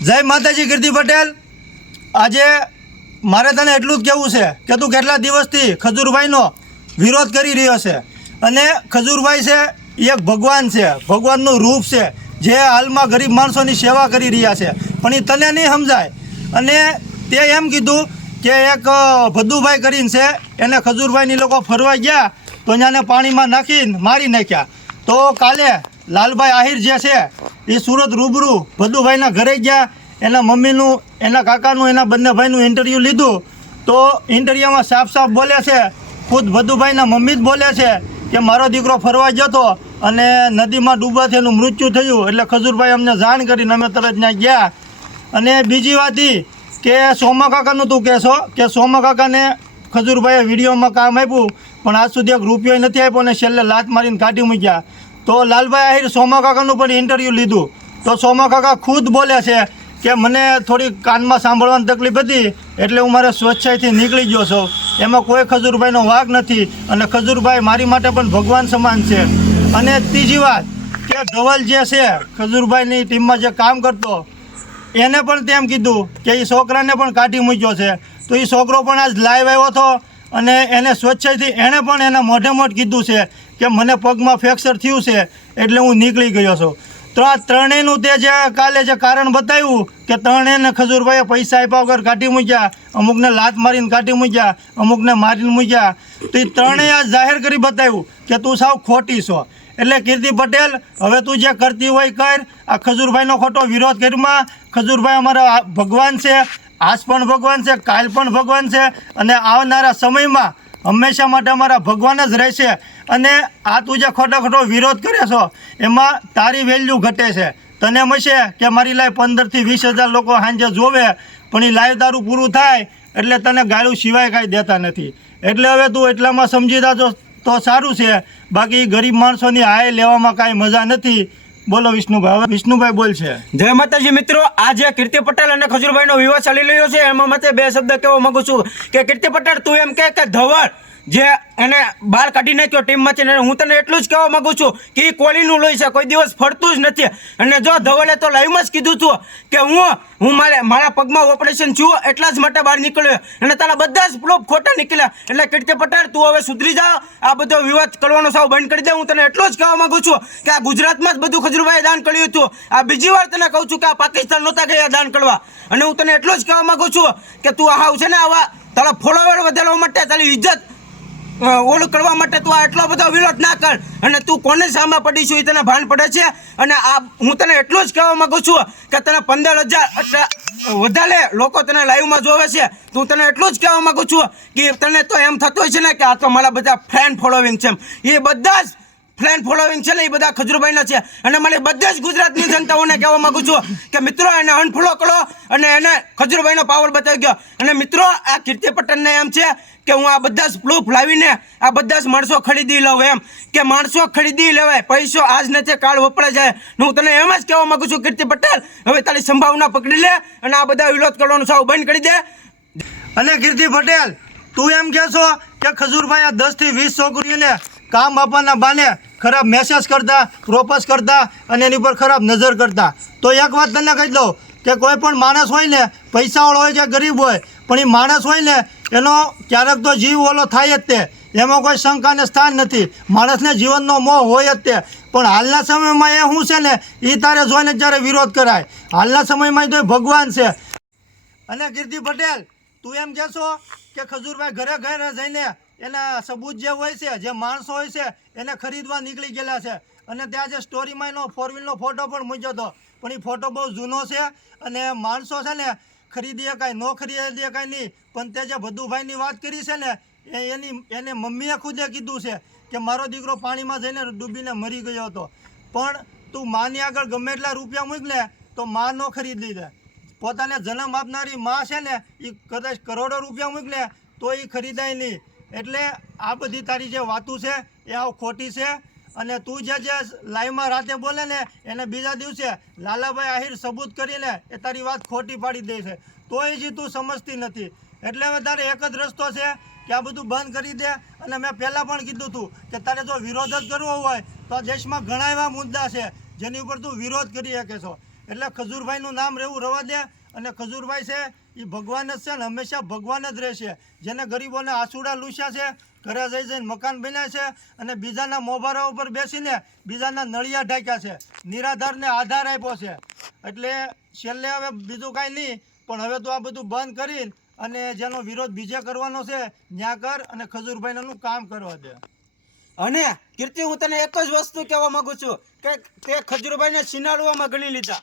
જય માતાજી કીર્તિ પટેલ। આજે મારે તને એટલું જ કહેવું છે કે તું કેટલા દિવસથી ખજૂરભાઈનો વિરોધ કરી રહ્યો છે અને ખજૂરભાઈ છે એ એક ભગવાન છે, ભગવાનનું રૂપ છે જે હાલમાં ગરીબ માણસોની સેવા કરી રહ્યા છે, પણ એ તને નહીં સમજાય। અને તે એમ કીધું કે એક ભદ્દુભાઈ કરીને છે એને ખજૂરભાઈની લોકો ફરવા ગયા તો એને પાણીમાં નાખીને મારી નાખ્યા। તો કાલે લાલભાઈ આહિર જે છે એ સુરત રૂબરૂ ભદ્દુભાઈના ઘરે ગયા, એના મમ્મીનું, એના કાકાનું, એના બંને ભાઈનું ઇન્ટરવ્યૂ લીધું। તો ઇન્ટરવ્યૂમાં સાફ સાફ બોલે છે, ખુદ ભદ્દુભાઈના મમ્મી જ બોલે છે કે મારો દીકરો ફરવા ગયો હતો અને નદીમાં ડૂબવાથી એનું મૃત્યુ થયું, એટલે ખજૂરભાઈ અમને જાણ કરીને અમે તરત ત્યાં ગયા। અને બીજી વાત એ કે સોમા કાકાનું તું કહેશો કે સોમા કાકાને ખજૂરભાઈએ વિડીયોમાં કામ આપ્યું પણ આજ સુધી એક રૂપિયો નથી આપ્યો અને છેલ્લે લાત મારીને કાઢી મૂક્યા। તો લાલભાઈ આહિર સોમા કાકાનું પણ ઇન્ટરવ્યૂ લીધું તો સોમા કાકા ખુદ બોલે છે કે મને થોડી કાનમાં સાંભળવાની તકલીફ હતી એટલે હું મારે સ્વેચ્છાએથી નીકળી ગયો છું, એમાં કોઈ ખજૂરભાઈનો વાંક નથી અને ખજૂરભાઈ મારી માટે પણ ભગવાન સમાન છે। અને ત્રીજી વાત કે ધવલ જે છે ખજૂરભાઈની ટીમમાં જે કામ કરતો એને પણ તેમ કીધું કે એ છોકરાને પણ કાઢી મૂક્યો છે। તો એ છોકરો પણ આજ લાઈવ આવ્યો હતો અને એને સ્વેચ્છાએથી એણે પણ એના મોઢે મોઢ કીધું છે કે મને પગમાં ફ્રેક્ચર થયું છે એટલે હું નીકળી ગયો છું। તો આ ત્રણેયનું તે જે કાલે જે કારણ બતાવ્યું કે ત્રણેયને ખજૂરભાઈએ પૈસા આપ્યા વગર કાઢી મૂક્યા, અમુકને લાત મારીને કાઢી મૂક્યા, અમુકને મારીને મૂક્યા, તો એ ત્રણેય આ જાહેર કરી બતાવ્યું કે તું સાવ ખોટી છો। એટલે કીર્તિ પટેલ હવે તું જે કરતી હોય કર, આ ખજૂરભાઈનો ખોટો વિરોધ કરમાં। ખજૂરભાઈ અમારા ભગવાન છે, આજ પણ ભગવાન છે, કાલ પણ ભગવાન છે અને આવનારા સમયમાં હંમેશા માટે અમારા ભગવાન જ રહેશે। અને આ તું જે ખોટો ખોટો વિરોધ કરે છો એમાં તારી વેલ્યુ ઘટે છે। તને મળશે કે મારી લાઈવ 15,000 થી 20,000 લોકો સાંજે જોવે પણ એ લાઈવ તારું પૂરું થાય એટલે તને ગાળું સિવાય કાંઈ દેતા નથી। એટલે હવે તું એટલામાં સમજી જાજો તો સારું છે, બાકી ગરીબ માણસોની હાય લેવામાં કાંઈ મજા નથી। બોલો વિષ્ણુભાઈ, હવે વિષ્ણુભાઈ બોલ છે। જય માતાજી મિત્રો, આજે કીર્તિ પટેલ અને ખજૂરભાઈનો વિવાદ ચાલી રહ્યો છે, એમાં મતે બે શબ્દ કહેવા માંગુ છું કે કીર્તિ પટેલ તું એમ કે ધવલ જે એને બહાર કાઢી નાખ્યો ટીમમાંથી, હું તને એટલું જ કહેવા માંગુ છું કે એ કોળીનું લોહી છે, કોઈ દિવસ ફરતું જ નથી। અને જો ધવલે તો લાઈવમાં જ કીધું હતું કે હું મારા પગમાં ઓપરેશન થયું એટલા જ માટે બહાર નીકળ્યો અને તારા બધા જ પ્રૂફ ખોટા નીકળ્યા। એટલે કીર્તિ પટેલ તું હવે સુધરી જા, આ બધો વિવાદ કરવાનો સાવ બંધ કરી દે। હું તને એટલું જ કહેવા માંગુ છું કે આ ગુજરાતમાં જ બધું ખજૂરભાઈએ દાન કર્યું હતું, આ બીજી વાર તને કહું છું કે આ પાકિસ્તાન નહોતા ગયા દાન કરવા। અને હું તને એટલું જ કહેવા માંગુ છું કે તું હાવ છે ને આવા તારા ફોલોવર વધારવા માટે, તારી ઇજ્જત ઓલું કરવા માટે તું આ એટલો બધો વિરોધ ના કર અને તું કોને સામે પડીશું એ તને ભાન પડે છે। અને આ હું તને એટલું જ કહેવા માંગુ છું કે તને 15,000 વધારે લોકો તને લાઈવમાં જોવે છે, તું તને એટલું જ કહેવા માંગુ છું કે તને તો એમ થતું હોય છે ને કે આ તો મારા બધા ફ્રેન્ડ ફોલોવિંગ છે, એ બધા જ ફ્રેન્ડ ફોલોવિંગ છે ને એ બધા ખજૂરભાઈના છે। અને મારી બધા જ ગુજરાતની જનતાઓને કહેવા માંગુ છું કે મિત્રો એને અનફોલો કરો અને એને ખજૂરભાઈનો પાવર બતાવી ગયો। અને મિત્રો આ કીર્તિ પટેલને એમ છે કે હું આ બધા જ પ્રૂફ લાવીને આ બધા જ માણસો ખરીદી લઉં, એમ કે માણસો ખરીદી લેવાય, પૈસો આજ નથી કાળ વપરાય જાય। હું તને એમ જ કહેવા માંગુ છું કીર્તિ પટેલ હવે તારી સંભાવના પકડી લે અને આ બધા વિરોધ કરવાનું સાવ બંધ કરી દે। અને કીર્તિ પટેલ તું એમ કહેશો કે ખજૂરભાઈ આ 10 થી 20 છોકરીઓને કામ આપવાના બાને ખરાબ મેસેજ કરતા, પ્રોપોઝ કરતા અને એની પર ખરાબ નજર કરતા, તો એક વાત તને કહી દઉં કે કોઈ પણ માણસ હોય ને, પૈસાવાળો હોય કે ગરીબ હોય, પણ એ માણસ હોય ને એનો ક્યારેક તો જીવ ઓલો થાય જ તે, એમાં કોઈ શંકાને સ્થાન નથી। માણસને જીવનનો મોહ હોય જ તે, પણ હાલના સમયમાં એ શું છે ને એ તારે જોઈને જ્યારે વિરોધ કરાય, હાલના સમયમાં તો ભગવાન છે। અને કીર્તિ પટેલ તું એમ કહેશો કે ખજૂરભાઈ ઘરે ઘરે જઈને એના સબૂત જે હોય છે, જે માણસો હોય છે એને ખરીદવા નીકળી ગયેલા છે। અને ત્યાં જે સ્ટોરીમાં એનો 4 વ્હીલનો ફોટો પણ મૂક્યો હતો, પણ એ ફોટો બહુ જૂનો છે અને માણસો છે ને ખરીદીએ કાંઈ ન ખરીદીએ કાંઈ નહીં। પણ તે જે ભદ્દુભાઈની વાત કરી છે ને એને મમ્મીએ ખુદે કીધું છે કે મારો દીકરો પાણીમાં જઈને ડૂબીને મરી ગયો હતો, પણ તું માની આગળ ગમે એટલા રૂપિયા મૂક ને તો માં ન ખરીદી દે। પોતાને જન્મ આપનારી માં છે ને એ કદાચ કરોડો રૂપિયા મૂક ને તો એ ખરીદાય નહીં। એટલે આ બધી તારી જે વાતો છે એ આવ ખોટી છે। અને તું જે લાઈવમાં રાતે બોલે ને એને બીજા દિવસે લાલાભાઈ આહિર સબૂત કરીને એ તારી વાત ખોટી પાડી દે છે, તોય જ તું સમજતી નથી। એટલે હવે તારે એક જ રસ્તો છે કે આ બધું બંધ કરી દે। અને મેં પહેલાં પણ કીધું હતું કે તારે જો વિરોધ જ કરવો હોય તો આ દેશમાં ઘણા એવા મુદ્દા છે જેની ઉપર તું વિરોધ કરી શકે છો। એટલે ખજૂરભાઈનું નામ રહેવું રવા દે. અને ખજૂરભાઈ છે એ ભગવાન જ છે ને હંમેશા ભગવાન જ રહેશે. જેને ગરીબોને આસુડા લૂસ્યા છે, ઘરે જઈ જઈને મકાન બન્યા છે અને બીજાના મોભારા ઉપર બેસીને બીજાના નળિયા ઢાંક્યા છે, નિરાધારને આધાર આપ્યો છે. એટલે છેલ્લે હવે બીજું કાંઈ નહીં, પણ હવે તો આ બધું બંધ કરીને અને જેનો વિરોધ બીજે કરવાનો છે ન્યા કર અને ખજૂરભાઈનું કામ કરવા દે. અને કીર્તિ, હું તને એક જ વસ્તુ કહેવા માંગુ છું કે તે ખજૂરભાઈને સિનારવામાં ગણી લીધા,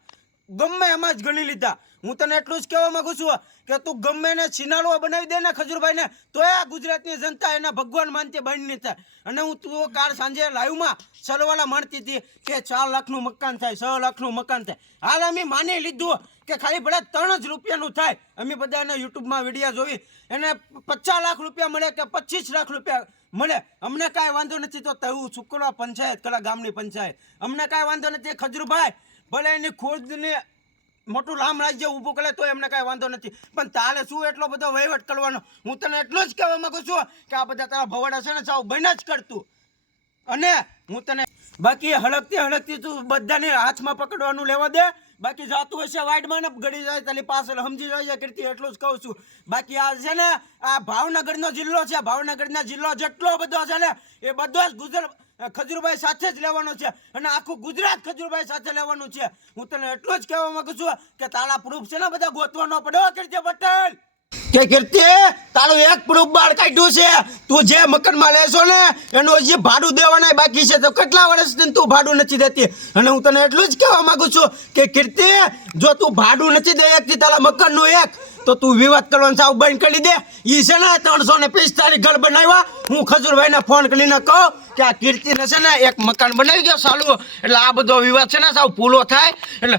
ગમે એમાં જ ગણી લીધા. હું તને એટલું જ કહેવા માંગુ છું કે તું ગમે એને સિનારવા બનાવી દે ને ખજૂરભાઈને, તો આ ગુજરાતની જનતા એના ભગવાન માનતી બંધ નહીં થાય. અને હું તું કાલ સાંજે લાઈવમાં સરવાળા માનતી હતી કે 4 લાખનું મકાન થાય, 6 લાખનું મકાન થાય. હાલ અમે માની લીધું કે ખાલી ભલે 3 જ રૂપિયાનું થાય. અમે બધા એને યુટ્યુબમાં વિડીયો જોઈ, એને 50 લાખ રૂપિયા મળે કે 25 લાખ રૂપિયા મળે, અમને કાંઈ વાંધો નથી. તો તું શુક્રવાર પંચાયત કલા, ગામની પંચાયત, અમને કાંઈ વાંધો નથી. ખજૂરભાઈ ભલે એની ખોજને મોટું રામ રાજ્ય ઊભું કરે તો એમને કાંઈ વાંધો નથી, પણ તારે શું એટલો બધો વહીવટ કરવાનો? હું તને એટલું જ કહેવા માંગુ છું કે આ બધા તારા ભવાડા છે ને સાવ બન જ કરતું. અને હું તને બાકી હળકતી તું બધાને હાથમાં પકડવાનું લેવા દે. બાકી જાતું હશે વાઇડમાં ને ગળી જાય તારી પાછળ સમજી જાય કીર્તિ, એટલું જ કહું છું. બાકી આ છે ને આ ભાવનગરનો જિલ્લો છે, ભાવનગરના જિલ્લો જેટલો બધો છે ને એ બધો જ ખજૂરભાઈ સાથે જ લેવાનો છે અને આખું ગુજરાત ખજૂરભાઈ સાથે લેવાનું છે. હું તને એટલું જ કહેવા માંગુ છું કે તારા પ્રૂફ છે ને બધા ગોતવાનો પડ્યો કીર્તિ પટેલ. કે કીર્તિ, તારું એક પ્રૂફ બહાર કાઢ્યું છે. તું જે મકાનમાં લેશો ને એનું હજી ભાડું દેવાના બાકી છે, તો કેટલા વર્ષથી તું ભાડું નથી દેતી. અને હું તને એટલું જ કહેવા માંગુ છું કે કીર્તિ, જો તું ભાડું નથી દે એકથી તારા મકાનનું એક, તો તું વિવાદ કરવાનું સાવ બંધ કરી દે. ઈ છે ને 345 ઘર બનાવ્યા. હું ખજૂરભાઈને ફોન કરીને કહું કે આ કીર્તિને છે ને એક મકાન બનાવી ગયો સાલું, એટલે આ બધો વિવાદ છે ને સાવ પૂરો થાય. એટલે